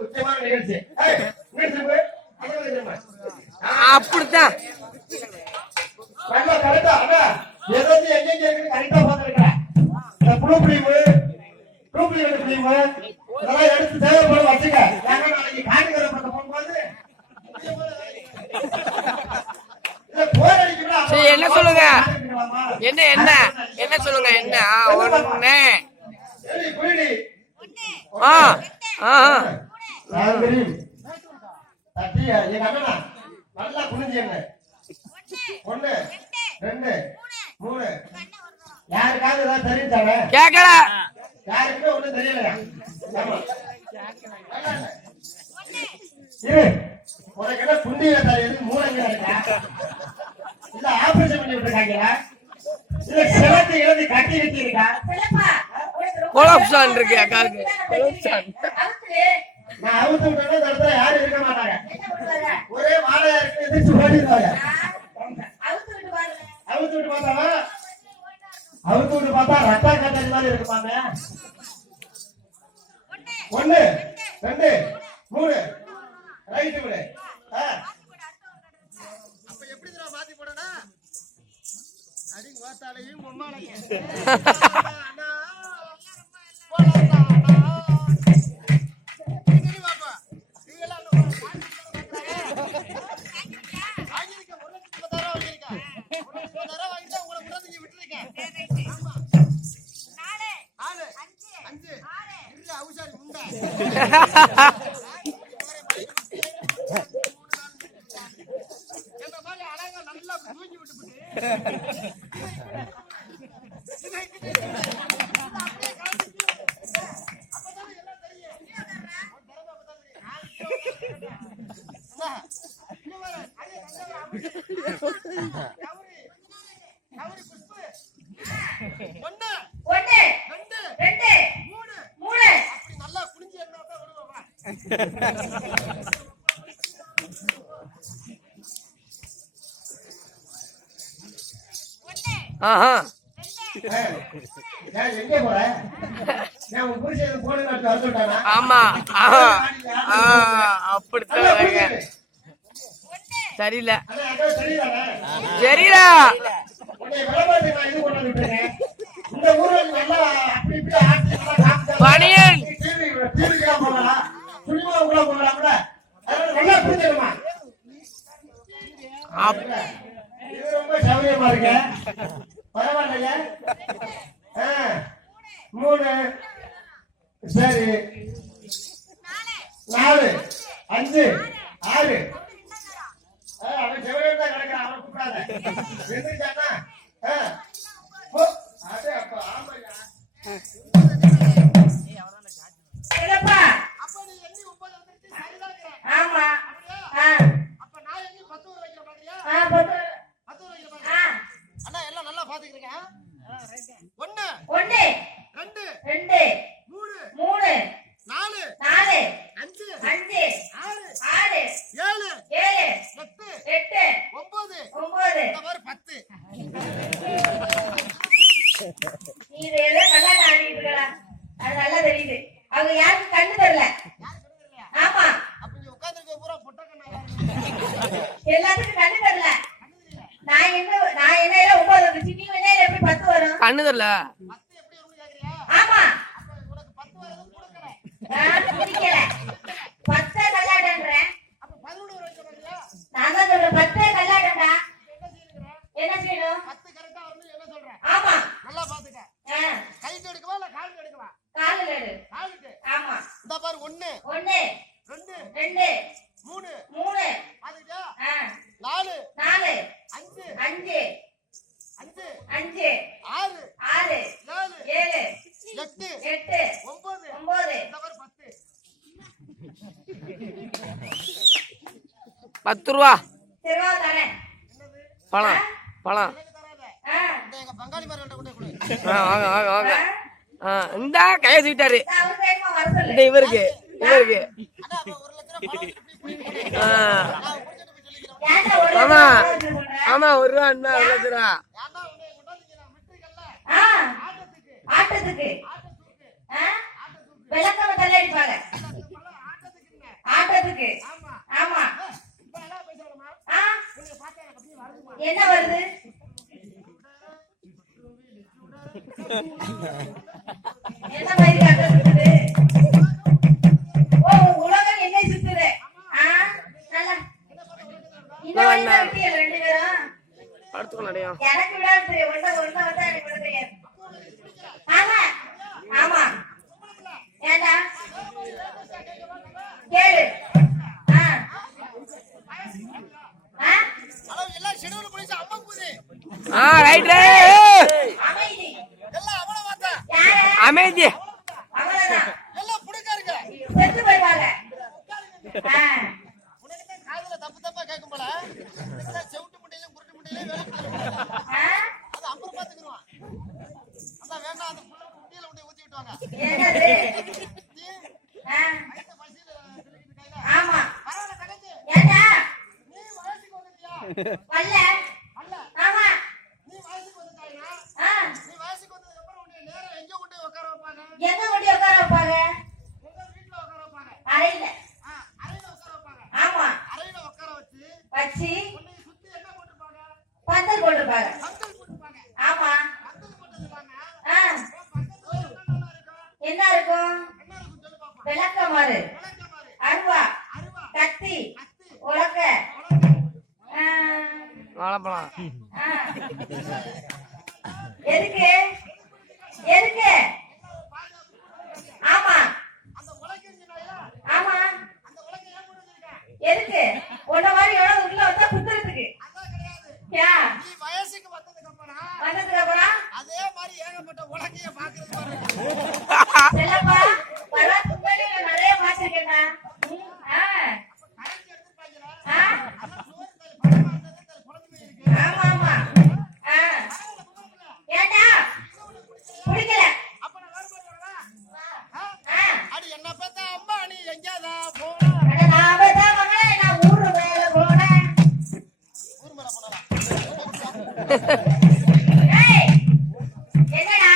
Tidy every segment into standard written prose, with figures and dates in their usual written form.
முக்கியமான நிகழ்ச்சி அப்படித்தான் கரெக்டா எங்கெங்க இருக்கு கரெக்டா பார்த்துருக்கேன். புழு பிடிவு டூப்ளிகேட் பிடிவு இதெல்லாம் எடுத்து தேவைப்படும் வச்சுக்க. ஏன்னா நாளைக்கு காட்டுக்கிற பக்கம் போகும்போது என்ன சொல்லுங்க, என்ன என்ன என்ன சொல்லுங்க, என்ன ஒண்ணு நல்லா குனிஞ்சு ஒண்ணு ரெண்டு மூணு. யாருக்காவது ஏதாவது தெரிஞ்சாங்க கேட்கல, யாருக்குமே ஒண்ணும் தெரியலையா? இரு, உனக்கு என்ன குண்டியில தெரியுது? மூளைங்க இருக்கா இல்ல ஆபரேஷன் பண்ணி விட்டுருக்காங்களா இல்ல சிலத்தை இழந்து கட்டி கட்டி இருக்கா? கொலப்சான் இருக்கு அக்காவுக்கு. கொலப்சான் நான் அவுத்து விட்டேன்னா இந்த இடத்துல யாரும் இருக்க மாட்டாங்க. ஒரே வாழையா இருக்கு, எதிர்த்து ஓடிடுவாங்க. அவுத்து விட்டு பார்த்தாவா? அவுத்து விட்டு பார்த்தா ரத்தா கட்டாரி மாதிரி இருக்குமாங்க. ஒண்ணு ரெண்டு மூணு ரைட்டு விடு. அப்ப எப்படி மாத்தி போடனா அடி கோத்தாலையும் உம்மாலையும் எங்க போற? ஆமா அப்படித்தான். சரியில்லை சரியில்ல பனியன் ரொம்ப சௌகரியமா இருக்க. பரவாயில்லைங்க. மூணு சரி, நாலு அஞ்சு ஆறு. அவன் செவரே தான் கிடக்கிறான், அவன் கூப்பிடாத. எந்திரிச்சானா அப்ப ஆமாயா கண்ணு தெரியல. ₹10 பழம் பழம் வாங்க வாங்க வாங்க. இந்த கையை தூக்கிட்டாரு. இந்த இவருக்கு இவருக்கு ஆமா ஆமா ₹1 ₹1,00,000. ஆட்டத்துக்கு விளக்கம் முதல்ல அடிப்பாங்க ஆட்டத்துக்கு. ஆமா ஆ? என்ன வருது? என்ன மாதிரி காக்க சுத்துது? ஓ உலகம் என்ன சுத்துது? ஆ நல்லா இந்த வயசுல விட்டியல் ரெண்டு பேரும். அடுத்து நடையும் எனக்கு விடாது தெரியும். ஒன்றை வந்தா எனக்கு விட தெரியாது. ஆமா ஆமா ஏண்டா கேளு. ஆ ஆ ரைட் அமைதி அமைதி அவ்வளவுதான். செத்து போயிடுவாங்க. ஆ ஆ? என்னது? ஆ. ஆமா ஏண்டா வல்ல ஆமா ஆ. எங்க கொண்டு உட்கார வைப்பாங்க? அறையில. ஆமா வச்சு பந்தல் போட்டுருப்பாங்க. ஆமா ஆ. என்ன இருக்கும்? விளக்கமாறு, அருவா, கத்தி, உலக்க. வாழைப்பழம் எதுக்கு எதுக்கு? ஆமா ஆமா எதுக்கு? உன்ன மாதிரி எவ்வளவு உள்ள வந்தா குத்துறதுக்கு. வந்ததுக்கு அப்புறம் செல்லப்பா வர முன்னாடி நான் நிறைய மாட்டிருக்கேன்டா. ஆமா ஆமா ஆ. ஏண்டா பிடிக்கல? அட நான் தான் மகளே நான் ஊரு மேல போனேன். ஏய் என்னடா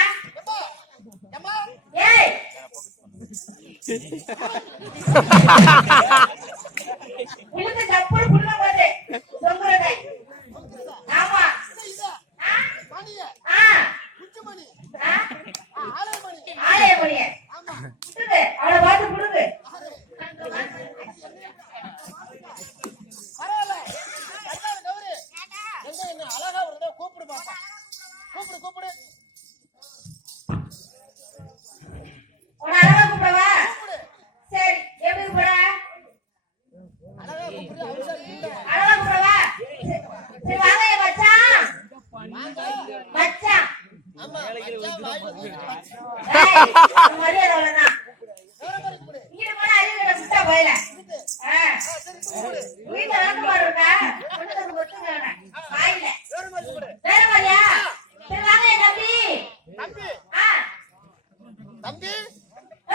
ஏய் உளுந்து தப்புடு புள்ள போது தொங்குறதே. ஆமா ஆ? ஆ. ஆ? ஆலயமணிய புடுங்க அவளை பார்த்து புடுங்க. உன்னை அழகா கூப்பிடவா? சரி எப்படி கூப்பிட? அழகா கூப்பிடவா? சரி வாங்க என் மச்சான் மச்சான். ஏய், உன் மரியாதை அவ்வளவுதான். இங்க போனா அறிவுரை சுத்தா போயில. வீட்டுல விளக்குமாறு இருக்கா? கொண்டு வந்து கொத்துங்க அவனை. வாயில வேற மாதிரியா? சரி வாங்க என் தம்பி. ஆ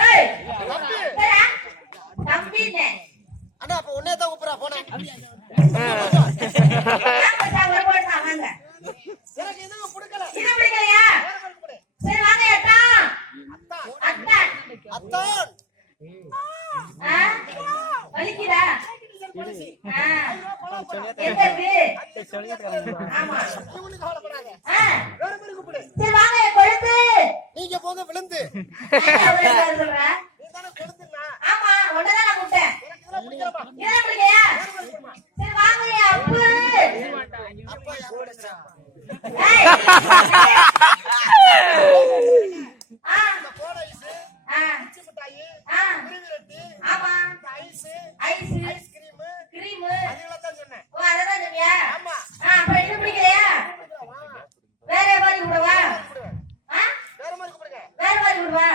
ஏய் என்னடா? தம்பின்னே. ஏன் மச்சான் ஒரு போடுறா வாங்க. இது பிடிக்கலையா? சரி வாங்க அத்தான். ஆ? வலிக்குதா? ஆ. எங்க இருக்கு? ஆமா. ஆ. சரி வாங்க என் கொழுந்து. நீங்க போங்க விழுந்து ஏன் சொல்ற? ஆமா ஒன்னதான் நான் கூப்பிட்டேன். இதெல்லாம் பிடிக்கலையா? சரி வாங்க என் அப்பு. ஏய். ஆ. ஆ. ஆ. ஆமா ஐஸ் கிரீம். ஓ அததான் சொன்னியா? ஆ அப்புறம் என்ன பிடிக்கலையா? வேற மாதிரி கூப்பிடவா? ஆ? வேற மாதிரி கூப்பிடுவா?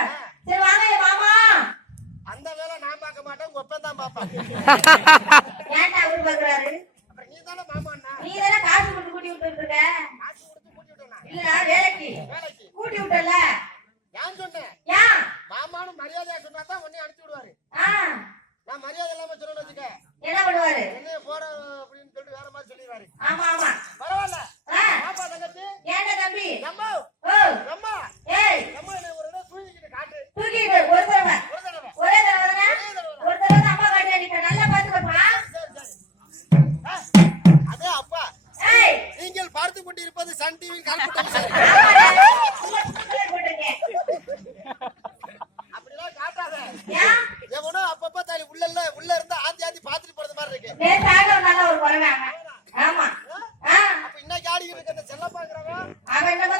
சரி வாங்க என் மாமா. அந்த வேலை நான் பார்க்க மாட்டேன், உங்க ஒப்பன் தான் பாப்பான். ஏன்டா அவரு பாக்குறாரு? நீ தானே மாமா. நீ தானே காசு கொடுத்து கூட்டி விட்டு இருக்க. இல்லடா வேலைக்கு கூட்டி விட்டல. ஏன் சொன்னேன்? ஏன் மாமானு மரியாதையா சொன்னா தான் உன்னை அனுப்பிச்சு விடுவாரு. நான் மரியாதை இல்லாம சொல்லணும்னு வச்சுக்க என்ன பண்ணுவாரு? என்ன போற அப்படின்னு சொல்லிட்டு வேற மாதிரி சொல்லிடுவாரு. ஆமா ஆமா பரவாயில்ல. பாப்பா தங்கச்சி. ஏன்டா தம்பி? அம்மா ஓ அம்மா ஏய் அம்மா என்ன ஒரு தடவை தூக்கிட்டு காட்டு. தூக்கிட்டு ஒரு தடவை ஒரு தடவை ஒரே டிவின்னு கால் போட்டு சரி. ஆமாடா, சும்மா சும்மா போட்டிருக்கேன். அப்படிலாம் காட்டாத. ஏன்? எவனோ அப்பப்ப தாலி உள்ள இருந்தா ஆந்தி ஆந்தி பாத்துட்டு போறது மாதிரி இருக்கு. நேத்து ஆகவனால ஒரு குறவை அவன். ஆமா. அப்ப இன்னைக்கு ஆடிக்கிட்டு இருக்க அந்த செல்ல பாக்குறவன் அவன் என்னமோ